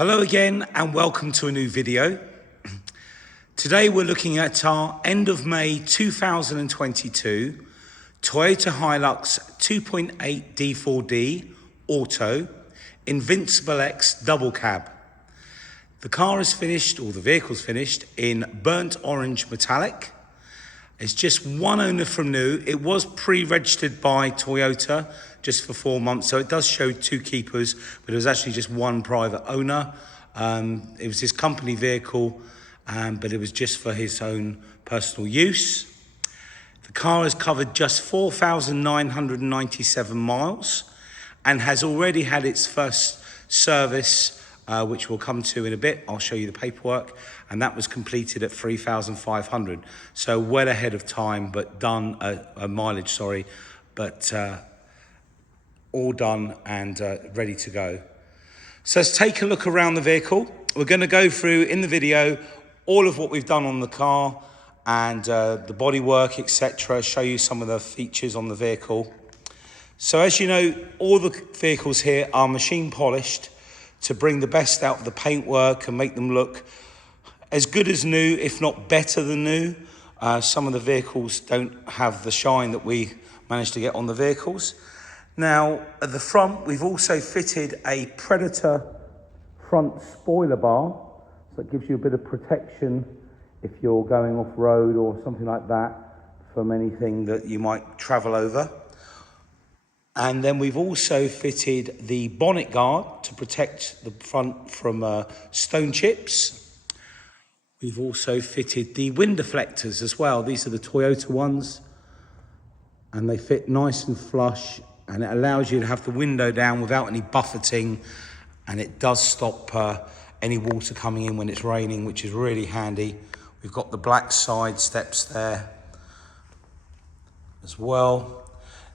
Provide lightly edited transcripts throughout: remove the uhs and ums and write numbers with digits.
Hello again and welcome to a new video. Today we're looking at our end of May 2022 Toyota Hilux 2.8 D4-D Auto Invincible X double cab. The car is finished, or the vehicle's finished, in burnt orange metallic. It's just one owner from new. It was pre-registered by Toyota just for 4 months, so it does show 2 keepers, but it was actually just one private owner. It was his company vehicle, but it was just for his own personal use. The car has covered just 4,997 miles and has already had its first service, which we'll come to in a bit. I'll show you the paperwork, and that was completed at 3,500. So well ahead of time, but done, mileage, sorry, but all done and ready to go. So let's take a look around the vehicle. We're going to go through in the video all of what we've done on the car and the bodywork, etc. Show you some of the features on the vehicle. So as you know, all the vehicles here are machine polished to bring the best out of the paintwork and make them look as good as new, if not better than new. Some of the vehicles don't have the shine that we managed to get on the vehicles. Now, at the front, we've also fitted a Predator front spoiler bar, so it gives you a bit of protection if you're going off-road or something like that from anything that you might travel over. And then we've also fitted the Bonnet Guard to protect the front from stone chips. We've also fitted the wind deflectors as well. These are the Toyota ones, and they fit nice and flush, and it allows you to have the window down without any buffeting, and it does stop any water coming in when it's raining, which is really handy. We've got the black side steps there as well.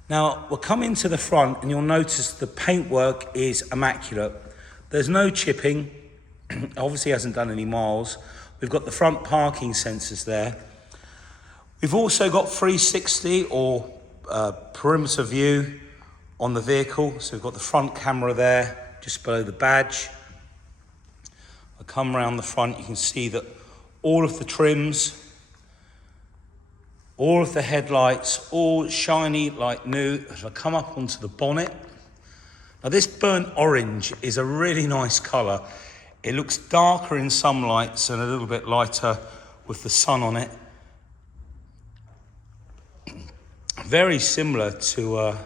Now, we'll come into the front and you'll notice the paintwork is immaculate. There's no chipping, obviously hasn't done any miles. We've got the front parking sensors there. We've also got 360 or perimeter view on the vehicle. So we've got the front camera there, just below the badge. I'll come around the front, you can see that all of the trims, all of the headlights, all shiny like new. As I come up onto the bonnet, now this burnt orange is a really nice colour. It looks darker in some lights and a little bit lighter with the sun on it. Very similar to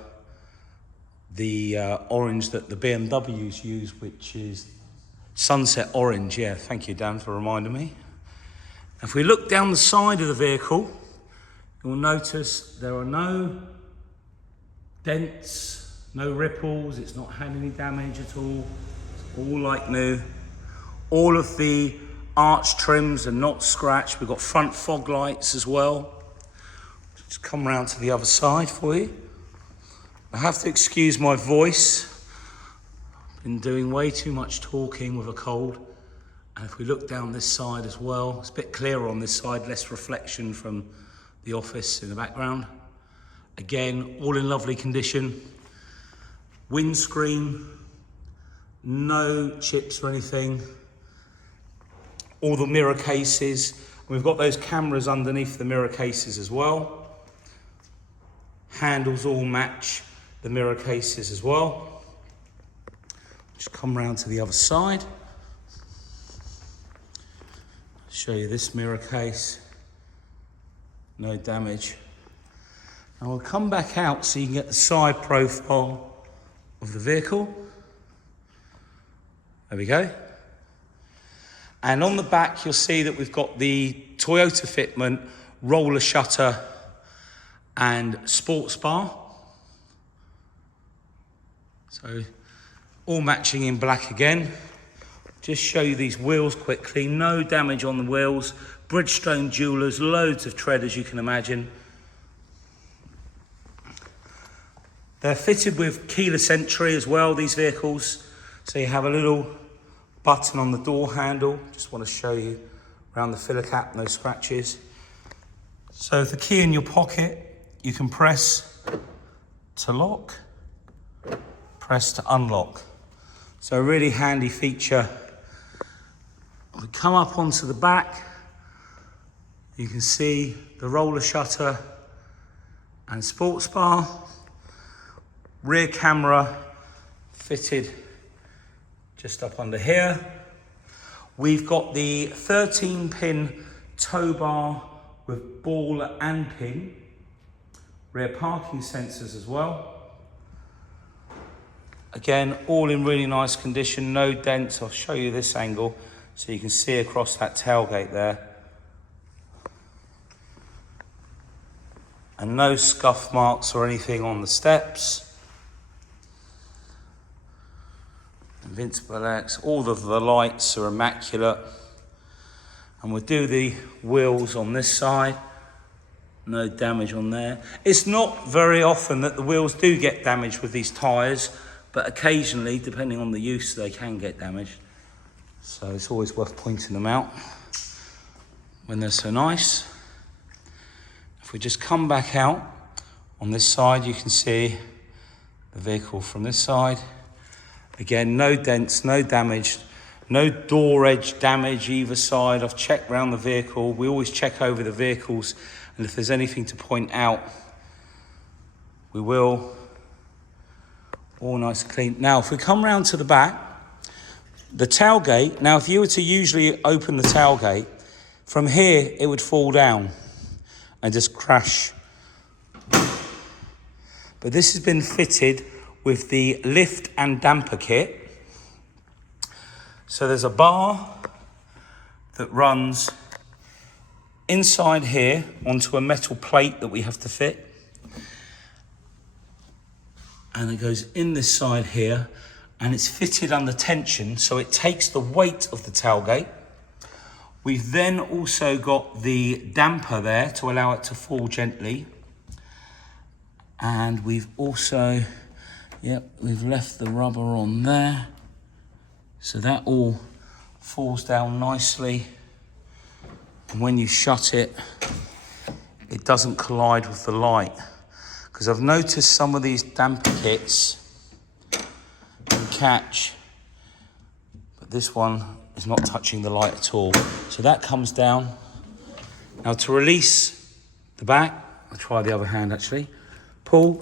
the orange that the BMWs use, which is sunset orange. Yeah, thank you, Dan, for reminding me. If we look down the side of the vehicle, you'll notice there are no dents, no ripples. It's not had any damage at all. It's all like new. All of the arch trims are not scratched. We've got front fog lights as well. Just come around to the other side for you. I have to excuse my voice. I've been doing way too much talking with a cold. And if we look down this side as well, it's a bit clearer on this side, less reflection from the office in the background. Again, all in lovely condition. Windscreen, no chips or anything. All the mirror cases. We've got those cameras underneath the mirror cases as well. Handles all match the mirror cases as well. Just come round to the other side. Show you this mirror case. No damage. And we'll come back out so you can get the side profile of the vehicle. There we go. And on the back, you'll see that we've got the Toyota fitment, roller shutter and sports bar. So all matching in black again. Just show you these wheels quickly. No damage on the wheels. Bridgestone jewelers, loads of tread as you can imagine. They're fitted with keyless entry as well, these vehicles. So you have a little button on the door handle. Just want to show you around the filler cap, no scratches. So with the key in your pocket, you can press to lock, press to unlock. So a really handy feature We come up onto the back. You can see the roller shutter and sports bar. Rear camera fitted just up under here. We've got the 13-pin tow bar with ball and pin. Rear parking sensors as well. Again, all in really nice condition, no dents. I'll show you this angle so you can see across that tailgate there. And no scuff marks or anything on the steps. Invincible X, all of the lights are immaculate. And we'll do the wheels on this side. No damage on there. It's not very often that the wheels do get damaged with these tyres, but occasionally, depending on the use, they can get damaged. So it's always worth pointing them out when they're so nice. If we just come back out on this side, you can see the vehicle from this side. Again, no dents, no damage, no door edge damage either side. I've checked around the vehicle. We always check over the vehicles, and if there's anything to point out, we will. All nice and clean. Now, if we come round to the back, the tailgate, now if you were to usually open the tailgate, from here it would fall down and just crash. But this has been fitted with the lift and damper kit. So there's a bar that runs inside here onto a metal plate that we have to fit. And it goes in this side here, and it's fitted under tension, so it takes the weight of the tailgate. We've then also got the damper there to allow it to fall gently. And we've also, we've left the rubber on there. So that all falls down nicely. And when you shut it, it doesn't collide with the light. Because I've noticed some of these damper kits can catch, but this one is not touching the light at all. So that comes down. Now to release the back, I'll try the other hand actually. Pull,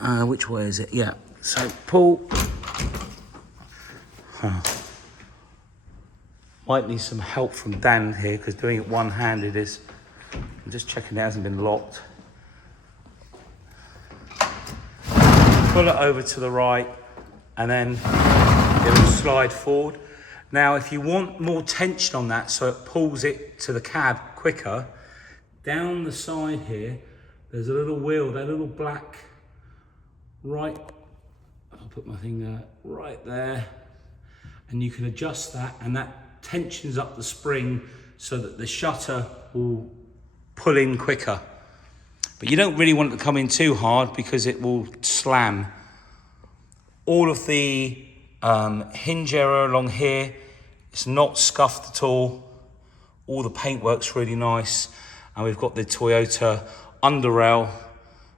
which way is it? Yeah, so pull. Might need some help from Dan here, because doing it one-handed is, I'm just checking it hasn't been locked. Pull it over to the right, and then it will slide forward. Now, if you want more tension on that, so it pulls it to the cab quicker, down the side here, there's a little wheel, that little black, right, I'll put my finger right there, and you can adjust that, and that tensions up the spring so that the shutter will pull in quicker. But you don't really want it to come in too hard because it will slam. All of the hinge area along here, it's not scuffed at all. All the paintwork's really nice. And we've got the Toyota underrail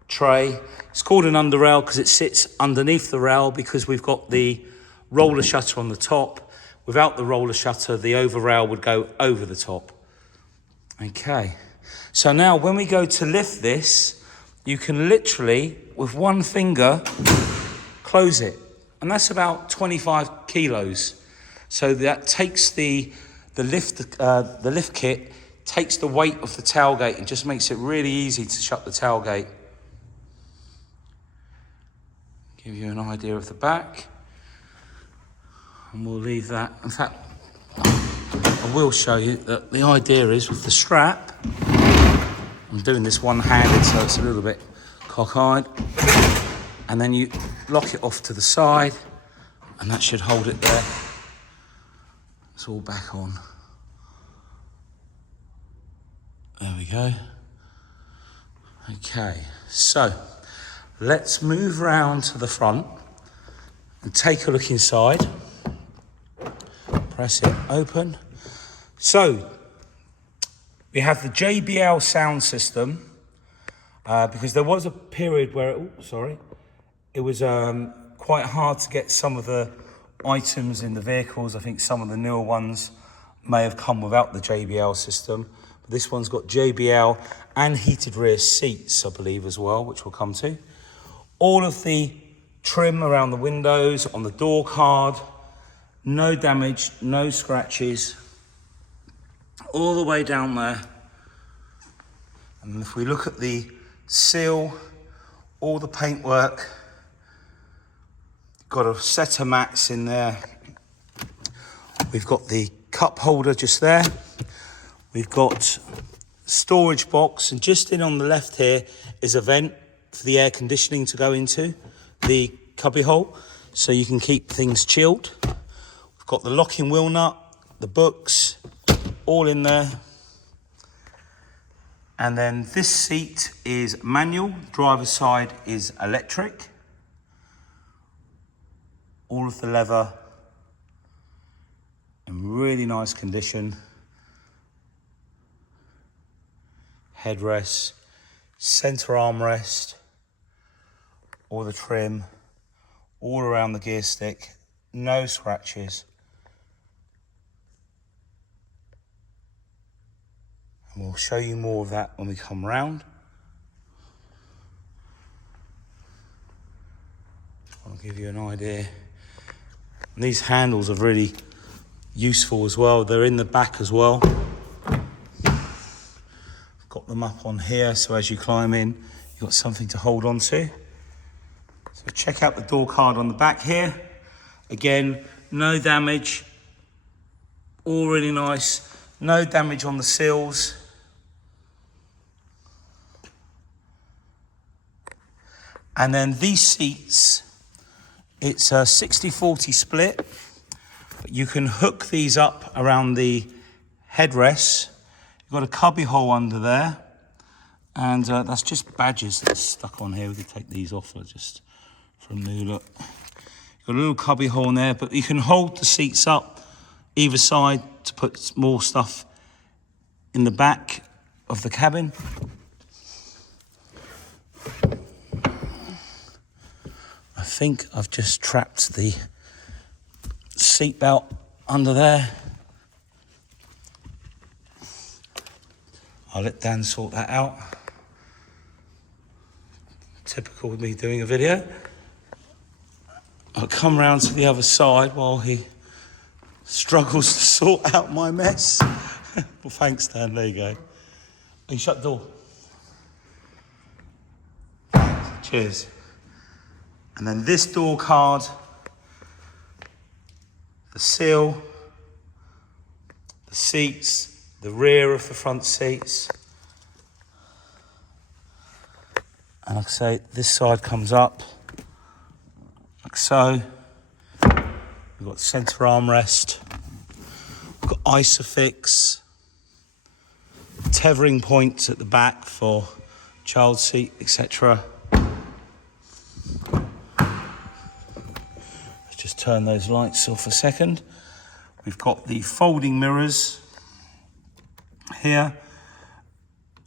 tray. It's called an underrail because it sits underneath the rail, because we've got the roller shutter on the top. Without the roller shutter, the overrail would go over the top. Okay. So now when we go to lift this, you can literally, with one finger, close it. And that's about 25 kilos. So that takes the lift kit, takes the weight of the tailgate and just makes it really easy to shut the tailgate. Give you an idea of the back. And we'll leave that. In fact, I will show you that the idea is with the strap, I'm doing this one-handed, so it's a little bit cockeyed. And then you lock it off to the side, and that should hold it there. It's all back on. There we go. Okay, so let's move round to the front and take a look inside. Press it open. So, we have the JBL sound system, because there was a period where, it was quite hard to get some of the items in the vehicles. I think some of the newer ones may have come without the JBL system. But this one's got JBL and heated rear seats, I believe, as well, which we'll come to. All of the trim around the windows, on the door card, no damage, no scratches, all the way down there. And if we look at the seal, all the paintwork, got a set of mats in there. We've got the cup holder just there. We've got storage box, and just in on the left here is a vent for the air conditioning to go into the cubby hole, so you can keep things chilled. We've got the locking wheel nut, the books, all in there. And then this seat is manual, driver's side is electric. All of the leather in really nice condition. Headrest, center armrest, all the trim, all around the gear stick, no scratches. And we'll show you more of that when we come round. I'll give you an idea. And these handles are really useful as well. They're in the back as well. Got them up on here, so as you climb in, you've got something to hold on to. So check out the door card on the back here. Again, no damage, all really nice. No damage on the seals. And then these seats, it's a 60-40 split. But you can hook these up around the headrests. You've got a cubby hole under there. And that's just badges that's stuck on here. We could take these off just for a new look. You've got a little cubby hole in there, but you can hold the seats up either side to put more stuff in the back of the cabin. I think I've just trapped the seat belt under there. I'll let Dan sort that out. Typical with me doing a video. I'll come round to the other side while he struggles to sort out my mess. Well, thanks, Dan. There you go. Oh, you shut the door. Cheers. And then this door card, the seal, the seats, the rear of the front seats. And like I say, this side comes up like so. We've got centre armrest, we've got Isofix, tethering points at the back for child seat, etc. Let's just turn those lights off a second. We've got the folding mirrors here.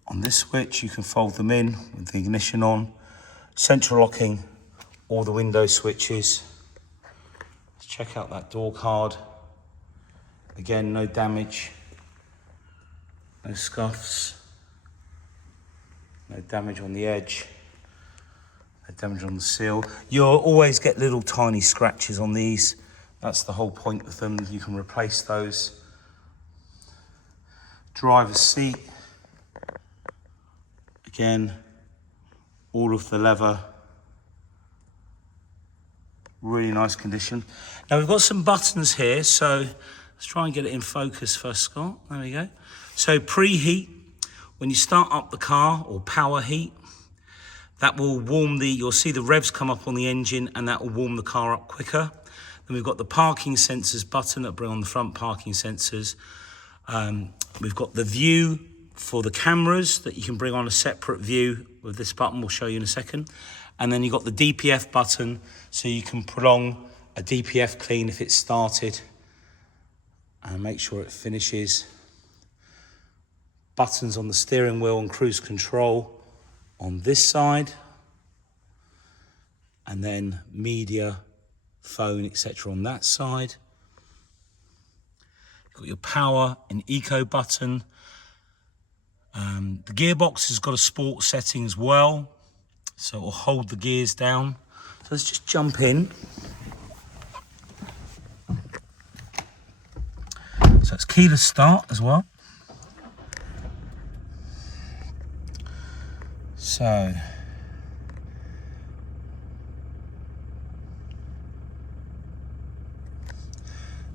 On this switch, you can fold them in with the ignition on. Central locking all the window switches. Let's check out that door card. Again, no damage, no scuffs, no damage on the edge, no damage on the seal. You'll always get little tiny scratches on these. That's the whole point of them. You can replace those. Driver's seat. Again, all of the leather, really nice condition. Now we've got some buttons here, so let's try and get it in focus first, Scott. There we go. So preheat, when you start up the car, or power heat, that will warm you'll see the revs come up on the engine and that will warm the car up quicker. Then we've got the parking sensors button that bring on the front parking sensors. We've got the view for the cameras that you can bring on a separate view with this button. We'll show you in a second. And then you've got the DPF button, so you can prolong a DPF clean if it's started and make sure it finishes. Buttons on the steering wheel and cruise control on this side. And then media, phone, etc. on that side. You've got your power and eco button. The gearbox has got a sport setting as well, so it will hold the gears down. So let's just jump in. So it's keyless start as well. So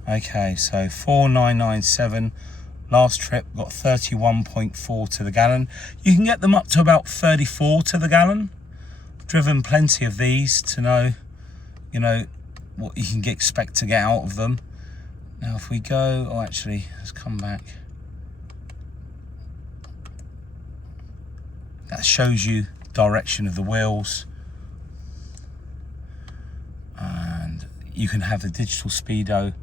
okay, so 4997. Last trip got 31.4 to the gallon. You can get them up to about 34 to the gallon. I've driven plenty of these to know, you know, what you can expect to get out of them. Now if we go, oh actually, let's come back. That shows you direction of the wheels. And you can have the digital speedo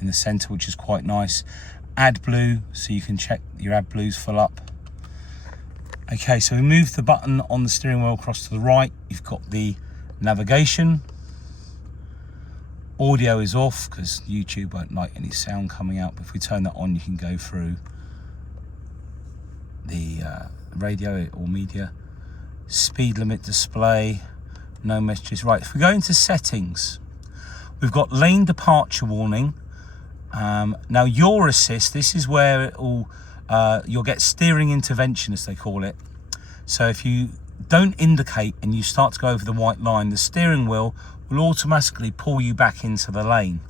in the center, which is quite nice. AdBlue, so you can check your AdBlue's full up. Okay, so we move the button on the steering wheel across to the right. You've got the navigation. Audio is off because YouTube won't like any sound coming out. But if we turn that on, you can go through the radio or media. Speed limit display, no messages. Right, if we go into settings, we've got lane departure warning. Now your assist, this is where it will, you'll get steering intervention as they call it. So if you don't indicate and you start to go over the white line, the steering wheel will automatically pull you back into the lane.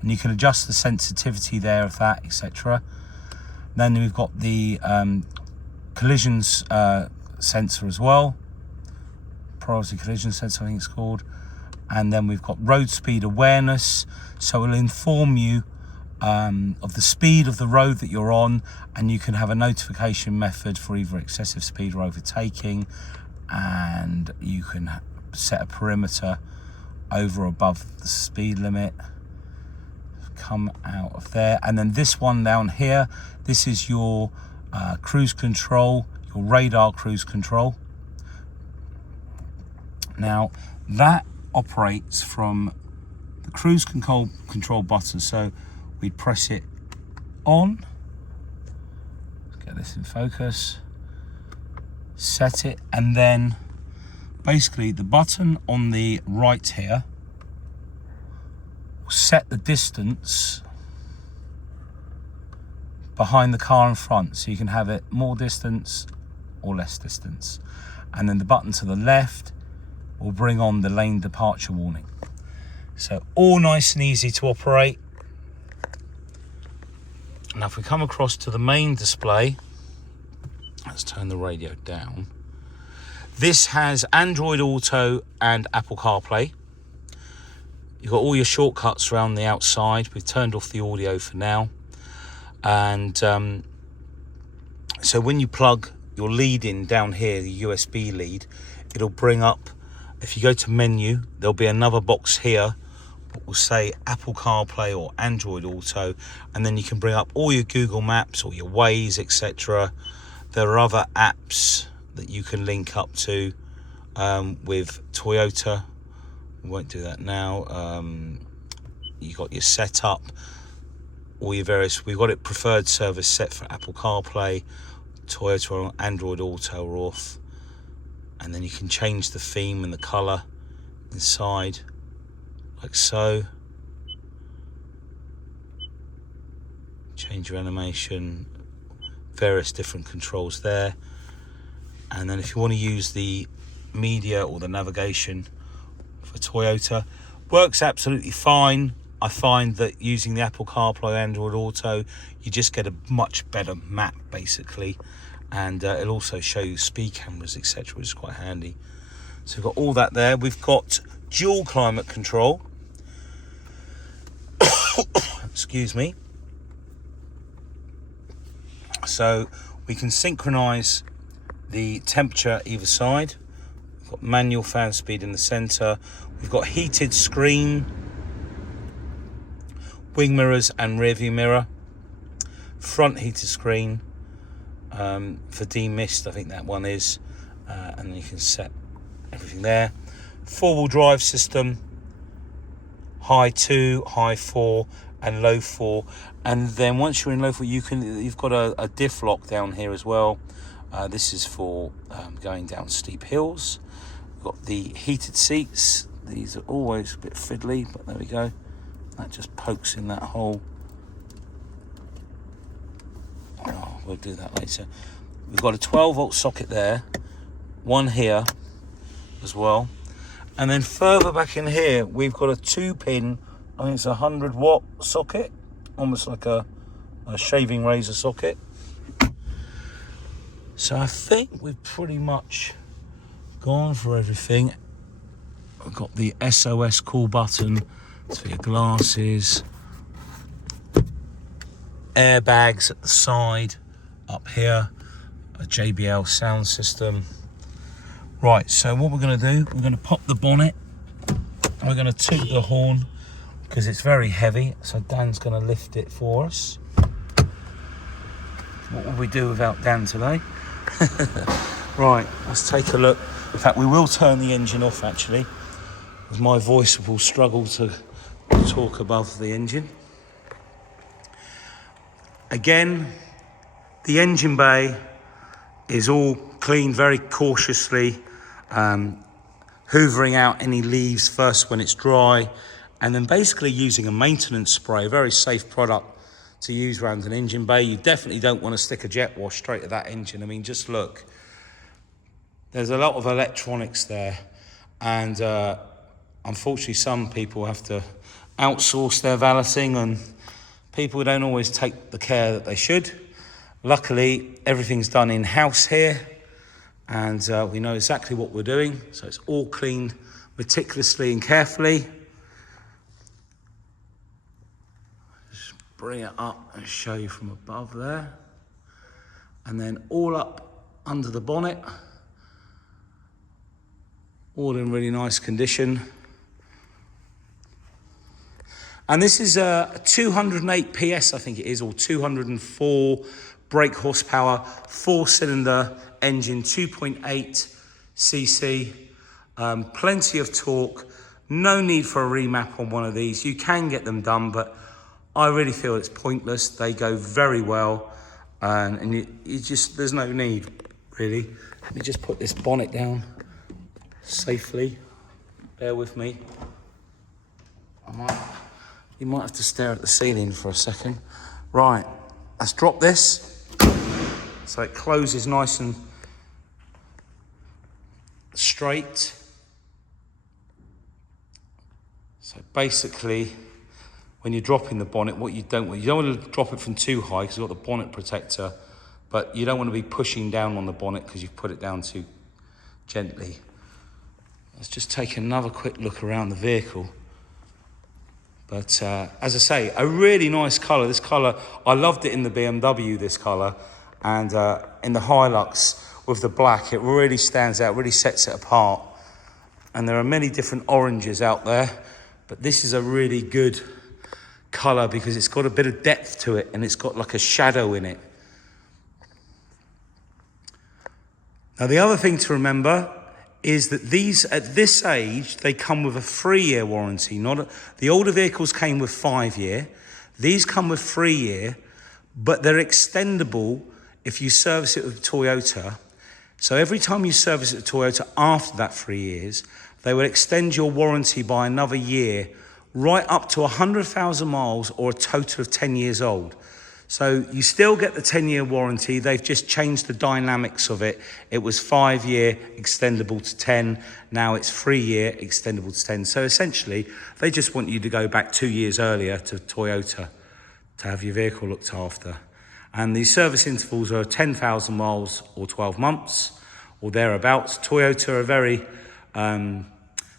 And you can adjust the sensitivity there of that, etc. Then we've got the collisions sensor as well. Priority collision sensor, I think it's called. And then we've got road speed awareness. So it'll inform you of the speed of the road that you're on, and you can have a notification method for either excessive speed or overtaking, and you can set a perimeter over or above the speed limit. Come out of there, and then this one down here, this is your cruise control, your radar cruise control. Now that operates from the cruise control button, so we'd press it on. Let's get this in focus. Set it, and then basically the button on the right here will set the distance behind the car in front, so you can have it more distance or less distance. And then the button to the left will bring on the lane departure warning. So all nice and easy to operate. Now if we come across to the main display, let's turn the radio down. This has Android Auto and Apple CarPlay. You've got all your shortcuts around the outside. We've turned off the audio for now. And so when you plug your lead in down here, the USB lead, it'll bring up, if you go to menu, there'll be another box here that will say Apple CarPlay or Android Auto, and then you can bring up all your Google Maps or your Waze, etc. There are other apps that you can link up to with Toyota. We won't do that now. You got your setup, all your various, we've got it preferred service set for Apple CarPlay, Toyota or Android Auto are off. And then you can change the theme and the colour inside, like so. Change your animation, various different controls there. And then if you want to use the media or the navigation for Toyota, works absolutely fine. I find that using the Apple CarPlay, Android Auto, you just get a much better map basically, and it'll also show you speed cameras, etc., which is quite handy. So we've got all that there. We've got dual climate control. Excuse me. So we can synchronize the temperature either side. We've got manual fan speed in the center. We've got heated screen, wing mirrors and rear view mirror, front heated screen for demist, I think that one is, and then you can set everything there. Four-wheel drive system, high 2, high 4, and low 4. And then once you're in low 4, you've got a diff lock down here as well. This is for going down steep hills. We've got the heated seats. These are always a bit fiddly, but there we go. That just pokes in that hole. Oh, we'll do that later. We've got a 12-volt socket there, one here as well. And then further back in here, we've got a 2-pin, I think it's a 100-watt socket, almost like a shaving razor socket. So I think we've pretty much gone for everything. We've got the SOS call button for your glasses, airbags at the side, up here, a JBL sound system. Right, so what we're going to do, we're going to pop the bonnet, we're going to toot the horn because it's very heavy, so Dan's going to lift it for us. What will we do without Dan today? Right, let's take a look. In fact, we will turn the engine off actually, because my voice will struggle to talk above the engine. Again, the engine bay is all cleaned very cautiously, hoovering out any leaves first when it's dry, and then basically using a maintenance spray, a very safe product to use around an engine bay. You definitely don't want to stick a jet wash straight at that engine. I mean, just look. There's a lot of electronics there, and unfortunately some people have to outsource their valeting, and people don't always take the care that they should. Luckily, everything's done in-house here, and we know exactly what we're doing, so it's all cleaned meticulously and carefully. Just bring it up and show you from above there, and then all up under the bonnet, all in really nice condition. And this is a 208 PS, I think it is, or 204 brake horsepower, 4-cylinder engine, 2.8 cc, plenty of torque, no need for a remap on one of these. You can get them done, but I really feel it's pointless. They go very well, and you just, there's no need, really. Let me just put this bonnet down safely. Bear with me. You might have to stare at the ceiling for a second. Right, let's drop this so it closes nice and straight. So basically, when you're dropping the bonnet, what you don't want to drop it from too high because you've got the bonnet protector, but you don't want to be pushing down on the bonnet because you've put it down too gently. Let's just take another quick look around the vehicle. But as I say, a really nice colour. This colour, I loved it in the BMW, this colour. And in the Hilux with the black, it really stands out, really sets it apart. And there are many different oranges out there, but this is a really good colour because it's got a bit of depth to it and it's got like a shadow in it. Now, the other thing to remember is that these, at this age, they come with a 3-year warranty. The older vehicles came with 5-year. These come with 3-year, but they're extendable if you service it with Toyota. So every time you service it with Toyota after that 3 years, they will extend your warranty by another year, right up to 100,000 miles or a total of 10 years old. So you still get the 10-year warranty. They've just changed the dynamics of it. It was 5-year extendable to 10. Now it's 3-year extendable to 10. So essentially, they just want you to go back 2 years earlier to Toyota to have your vehicle looked after. And the service intervals are 10,000 miles or 12 months or thereabouts. Toyota are very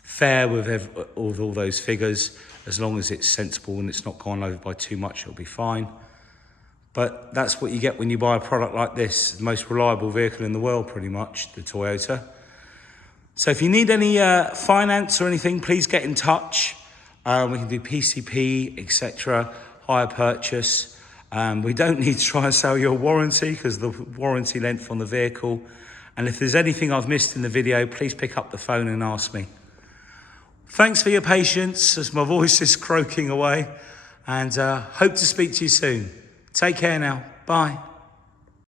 fair with all those figures. As long as it's sensible and it's not gone over by too much, it'll be fine. But that's what you get when you buy a product like this, the most reliable vehicle in the world, pretty much, the Toyota. So if you need any finance or anything, please get in touch. We can do PCP, etc., hire purchase. We don't need to try and sell your warranty because the warranty length on the vehicle. And if there's anything I've missed in the video, please pick up the phone and ask me. Thanks for your patience as my voice is croaking away. and hope to speak to you soon. Take care now. Bye.